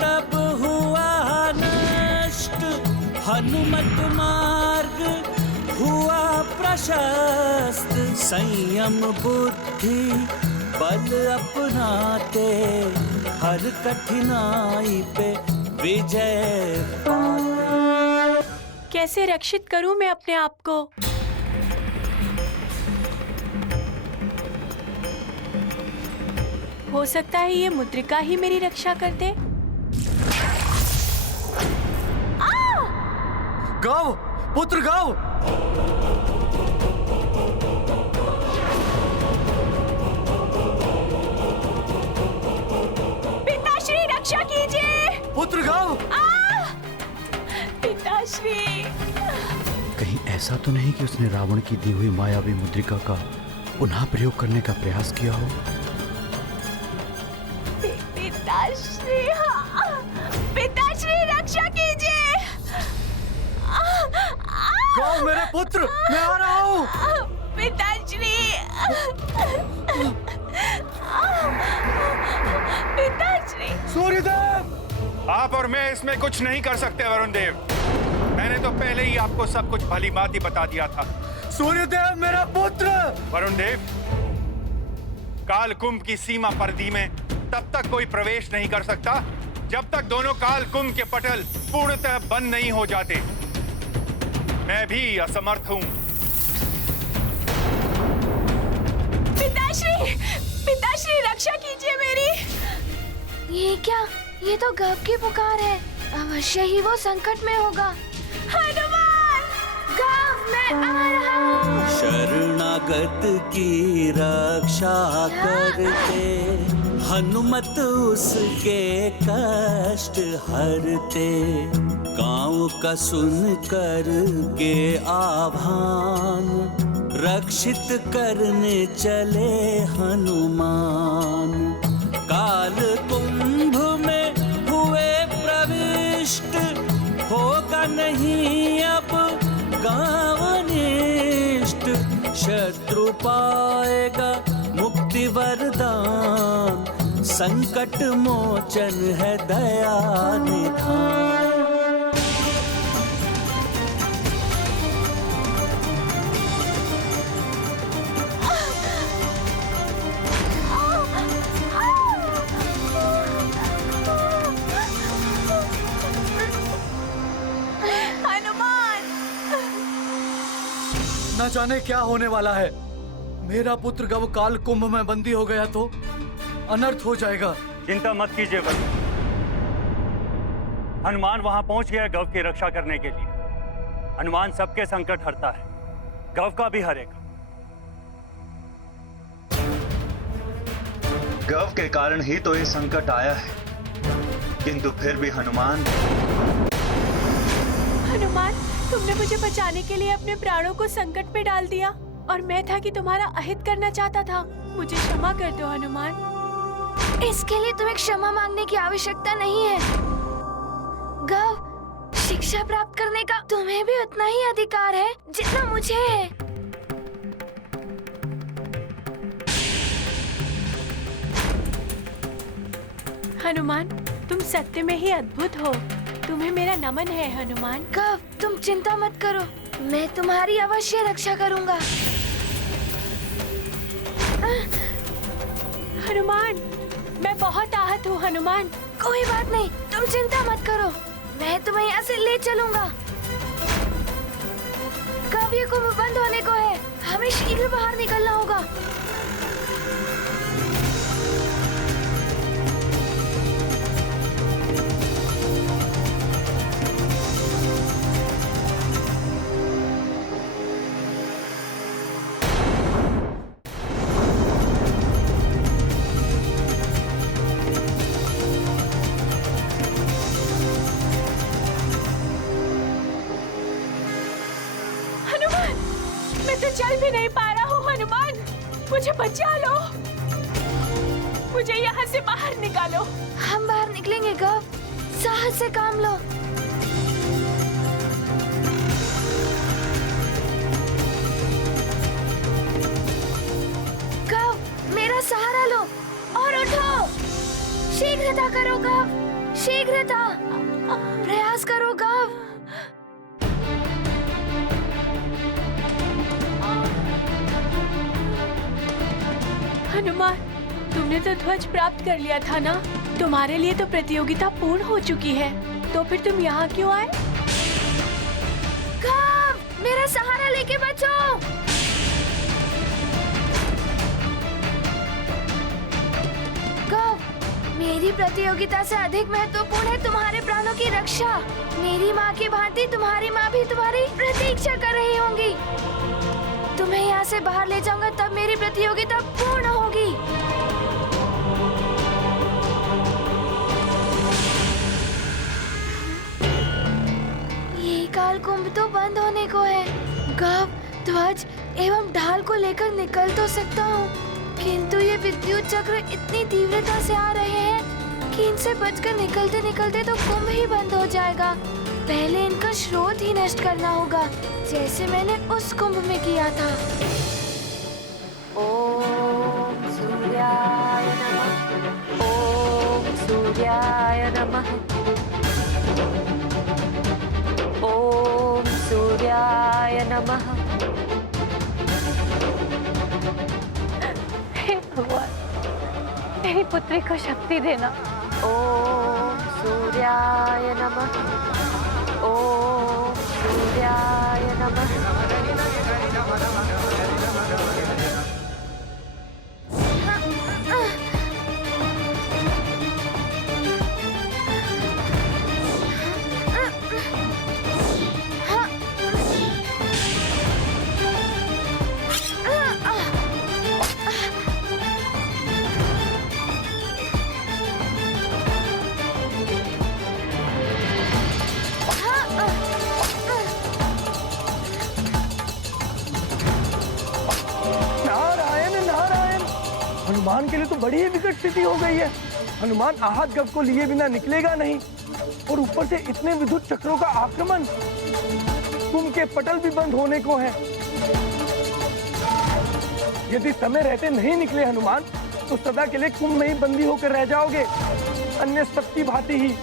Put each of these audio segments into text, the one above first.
तब हुआ नष्ट, हनुमत मार्ग हुआ प्रशस्त। संयम बुद्धि बल अपनाते, हर कठिनाई पे विजय पाते। कैसे रक्षित करूं मैं अपने आप को? हो सकता है ये मुद्रिका ही मेरी रक्षा कर दे। गाओ पुत्र गाओ। पिताश्री रक्षा कीजिए। पुत्र गाओ। पिताश्री। कहीं ऐसा तो नहीं कि उसने रावण की दी हुई मायावी मुद्रिका का पुनः प्रयोग करने का प्रयास किया हो? पिताश्री, पिताश्री रक्षा कीजिए। गाओ मेरे पुत्र, मैं आ रहा हूँ। पिताश्री। पिताश्री। सूर्यदेव, आप और मैं इसमें कुछ नहीं कर सकते वरुण देव। मैंने तो पहले ही आपको सब कुछ भली भांति बता दिया था। सूर्यदेव मेरा पुत्र। वरुण देव, काल कुंभ की सीमा परिधि में तब तक कोई प्रवेश नहीं कर सकता जब तक दोनों काल कुंभ के पटल पूर्णतः बंद नहीं हो जाते। मैं भी असमर्थ हूं। पिताश्री, पिताश्री रक्षा कीजिए मेरी। ये क्या? ये तो गव की पुकार है। अवश्य ही वो संकट में होगा। हनुमान, गव मैं आ रहा हूँ। शरणागत की रक्षा करते, हनुमत उसके कष्ट हरते। गाँव का सुन कर के आह्वान, रक्षित करने चले हनुमान। काल कुंभ में हुए प्रविष्ट, होगा नहीं अब गाँव निष्ठ। शत्रु पाएगा मुक्ति वरदान, संकट मोचन है दया निधान। न जाने क्या होने वाला है। मेरा पुत्र गव काल कुंभ में बंदी हो गया तो अनर्थ हो जाएगा। चिंता मत कीजिए वरुण। हनुमान वहां पहुंच गया गव की रक्षा करने के लिए। हनुमान सबके संकट हरता है, गव का भी हरेगा। गव के कारण ही तो ये संकट आया है, किंतु फिर भी हनुमान। हनुमान, तुमने मुझे बचाने के लिए अपने प्राणों को संकट में डाल दिया और मैं था कि तुम्हारा अहित करना चाहता था। मुझे क्षमा कर दो हनुमान। इसके लिए तुम्हें क्षमा मांगने की आवश्यकता नहीं है। गव, शिक्षा प्राप्त करने का तुम्हें भी उतना ही अधिकार है जितना मुझे है। हनुमान, तुम सत्य में ही अद्भुत हो। तुम्हें मेरा नमन है हनुमान। गव, तुम चिंता मत करो, मैं तुम्हारी अवश्य रक्षा करूंगा। हनुमान, मैं बहुत आहत हूँ हनुमान। कोई बात नहीं, तुम चिंता मत करो, मैं तुम्हें यहाँ से ले चलूंगा। काव्य कुंभ बंद होने को है, हमें शीघ्र बाहर निकलना होगा। चल भी नहीं पा रहा हूँ हनुमान, मुझे बचा लो। मुझे यहाँ से बाहर निकालो। हम बाहर निकलेंगे गव, साहस से काम लो। गव, मेरा सहारा लो और उठो। शीघ्रता करो गव। शीघ्रता प्रयास करो गव। हनुमान, तुमने तो ध्वज प्राप्त कर लिया था ना? तुम्हारे लिए तो प्रतियोगिता पूर्ण हो चुकी है, तो फिर तुम यहाँ क्यों आए? गव, मेरा सहारा लेके बचो। गव, मेरी प्रतियोगिता से अधिक महत्वपूर्ण है तुम्हारे प्राणों की रक्षा। मेरी माँ की भांति तुम्हारी माँ भी तुम्हारी प्रतीक्षा कर रही होंगी। तुम्हें यहाँ से बाहर ले जाऊंगा, तब मेरी प्रतियोगिता पूर्ण होगी। ये काल कुंभ तो बंद होने को है। गव, ध्वज एवं ढाल को लेकर निकल तो सकता हूँ, किंतु ये विद्युत चक्र इतनी तीव्रता से आ रहे हैं कि इनसे बचकर निकलते निकलते तो कुंभ ही बंद हो जाएगा। पहले इनका स्रोत ही नष्ट करना होगा, जैसे मैंने उस कुंभ में किया था। ओम सूर्याय नमः। ओम सूर्याय नमः। ओम सूर्याय नमः। हे भगवान, मेरी पुत्री को शक्ति देना। ओम सूर्याय नमः। ओम सूर्याय नमः। हनुमान के लिए तो बड़ी ही विकट स्थिति हो गई है। हनुमान आहत गव को लिए बिना निकलेगा नहीं, और ऊपर से इतने विद्युत चक्रों का आक्रमण। कुंभ के पटल भी बंद होने को हैं। यदि समय रहते नहीं निकले हनुमान, तो सदा के लिए कुंभ में ही बंदी होकर रह जाओगे, अन्य सबकी भांति ही।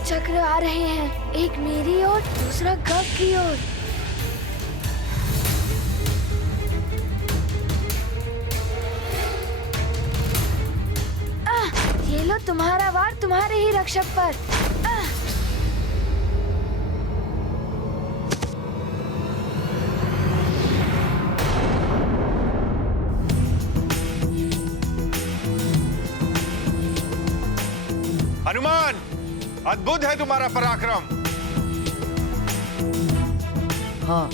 चक्र आ रहे हैं, एक मेरी ओर, दूसरा गव की ओर। ये लो तुम्हारा वार तुम्हारे ही रक्षक पर। हनुमान, अद्भुत है तुम्हारा पराक्रम। हाँ,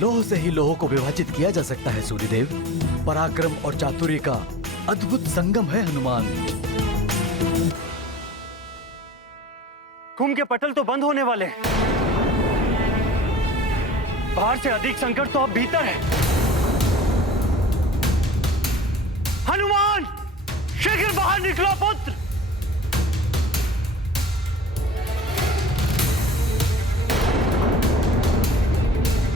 लोह से ही लोह को विभाजित किया जा सकता है सूर्यदेव। पराक्रम और चातुर्य का अद्भुत संगम है हनुमान। कुंभ के पटल तो बंद होने वाले हैं। बाहर से अधिक संकट तो अब भीतर है। हनुमान, शीघ्र बाहर निकलो पुत्र।